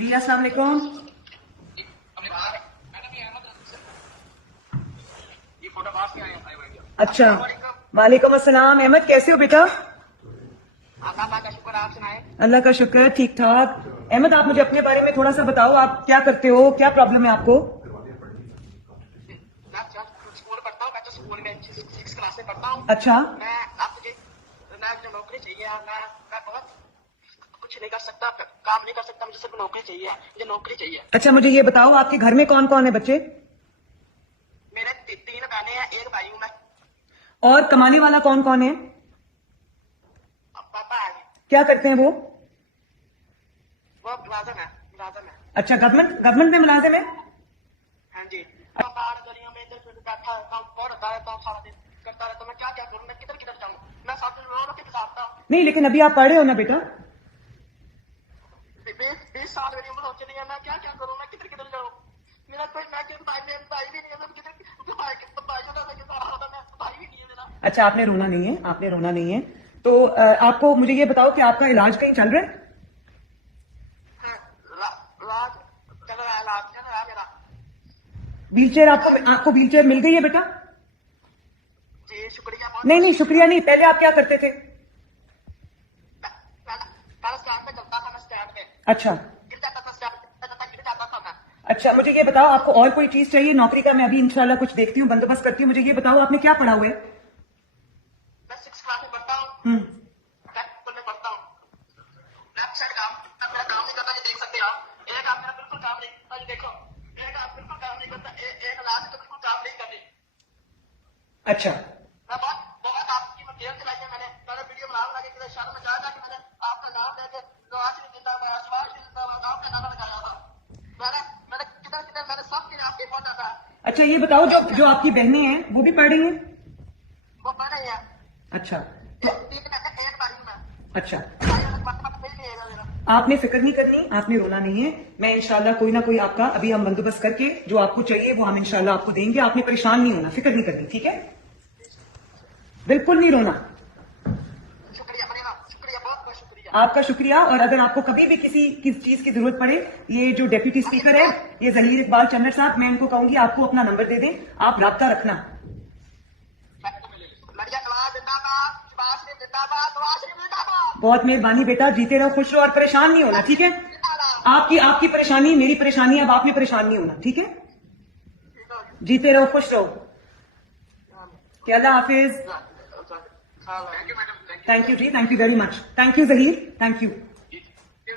जी अस्सलाम वालेकुम। अच्छा, वालेकुम अस्सलाम। अहमद कैसे हो बेटा? अल्लाह का शुक्र, आप सुनाएं। अल्लाह का शुक्र, ठीक ठाक। अहमद आप मुझे अपने बारे में थोड़ा सा बताओ, आप क्या करते हो, क्या प्रॉब्लम है आपको? मैं स्कूल पढ़ता हूँ, मैं तो स्कूल में 6 क्लास में पढ़ता हूँ। अच्छा मैं आप मुझे मुझे नौकरी चाहिए। मैं बहुत कुछ नहीं कर सकता, काम नहीं कर सकता, मुझे सिर्फ नौकरी चाहिए, मुझे नौकरी चाहिए। अच्छा, मुझे ये बताओ आपके घर में कौन कौन है बच्चे? मेरे 3 बहनें हैं, एक भाई हूँ मैं। और कमाने वाला कौन कौन है? पापा है, क्या करते हैं वो? वो मुलाजम है। अच्छा, गवर्नमेंट गवर्नमेंट में मुलाजिम है। हाँ जी। मैं बाहर गलियों में इधर उधर बैठा रहता हूँ, बहुत रहता रहता हूँ, सारा दिन करता रहता हूँ। मैं क्या क्या करूँ, मैं किधर किधर जाऊँ? मैं सब दिन रो रो के गुजारता हूँ। नहीं, लेकिन अभी आप पढ़ रहे हो ना बेटा? 20 साल मेरी उम्र हो चुकी है, मैं क्या क्या करूँ, मैं किधर किधर जाऊँ? मेरा कोई मैं भाई भी नहीं है, मैं किधर भाई होता मैं किधर रहा था, मैं भाई भी नहीं है मेरा। अच्छा, आपने रोना नहीं है, आपने रोना नहीं है। तो आपको मुझे ये बताओ कि आपका इलाज कहीं चल रहा है? हाँ, राज चल रहा है मेरा। व्हीलचेयर आपको आपको व्हीलचेयर मिल गई है बेटा? जी शुक्रिया, बहुत नहीं बहुत नहीं, शुक्रिया नहीं, पहले आप क्या करते थे? पहले स्टैंड पे चलता था, मैं स्टैंड पे अच्छा गिर जाता था, स्टैंड पे गिर जाता था मैं। अच्छा, मुझे ये बताओ आपको और कोई चीज चाहिए नौकरी का? मैं अभी इंशाल्लाह कुछ देखती हूँ, बंदोबस्त करती हूँ। मुझे ये बताओ आपने क्या पढ़ा हुआ है? मैं 6 क्लास में पढ़ता हूँ, हम्म। स्कूल में पढ़ता हूँ। लेफ्ट साइड काम मेरा काम नहीं करता, ये देख सकते हैं आप। एक आप मेरा बिल्कुल काम नहीं करता, ये देखो। एक आप बिल्कुल काम नहीं करता, एक लाख तो बिल्कुल काम नहीं करती। अच्छा मैं बहुत आपकी मटेरियल चलाई है, मैंने वीडियो बनाने लगे कि शर्म में जाएगा कि मैंने आपका नाम लेके नवाज जिंदाबाद, शिवाज जिंदाबाद आपका नारा लगाया था। मैंने मैंने किधर किधर मैंने सब दिन आपके पहुंचा था। अच्छा, ये बताओ जो जो आपकी बहनें हैं वो भी पढ़ रही हैं? वो पढ़ रही है। अच्छा तो एक बारी में अच्छा, भाई अलग बात मिल नहीं है मेरा। आपने फिक्र नहीं करनी, आपने रोना नहीं है। मैं इंशाल्लाह कोई ना कोई आपका अभी हम बंदोबस्त करके जो आपको चाहिए वो हम इंशाल्लाह आपको देंगे। आपने परेशान नहीं होना, फिक्र नहीं करनी, ठीक है? बिल्कुल नहीं रोना। शुक्रिया मरीना, शुक्रिया, बहुत बहुत शुक्रिया। आपका शुक्रिया। और अगर आपको कभी भी किसी चीज की जरूरत पड़े, ये जो डेप्यूटी स्पीकर है, ये जहीर इकबाल चन्नर साहब, मैं इनको कहूंगी आपको अपना नंबर दे दें, आप राब्ता रखना। मरिया नवाज जिंदाबाद, शिवाज जिंदाबाद, नवाज जिंदाबाद। बहुत मेहरबानी बेटा, जीते रहो, खुश रहो और परेशान नहीं होना, ठीक है? आपकी आपकी परेशानी मेरी परेशानी, अब आप भी परेशान नहीं होना, ठीक है? जीते रहो, खुश रहो। क्या, अल्लाह हाफिज। Thank you madam, thank you जी, thank you very much. Thank you Zaheer, thank you. Thank you.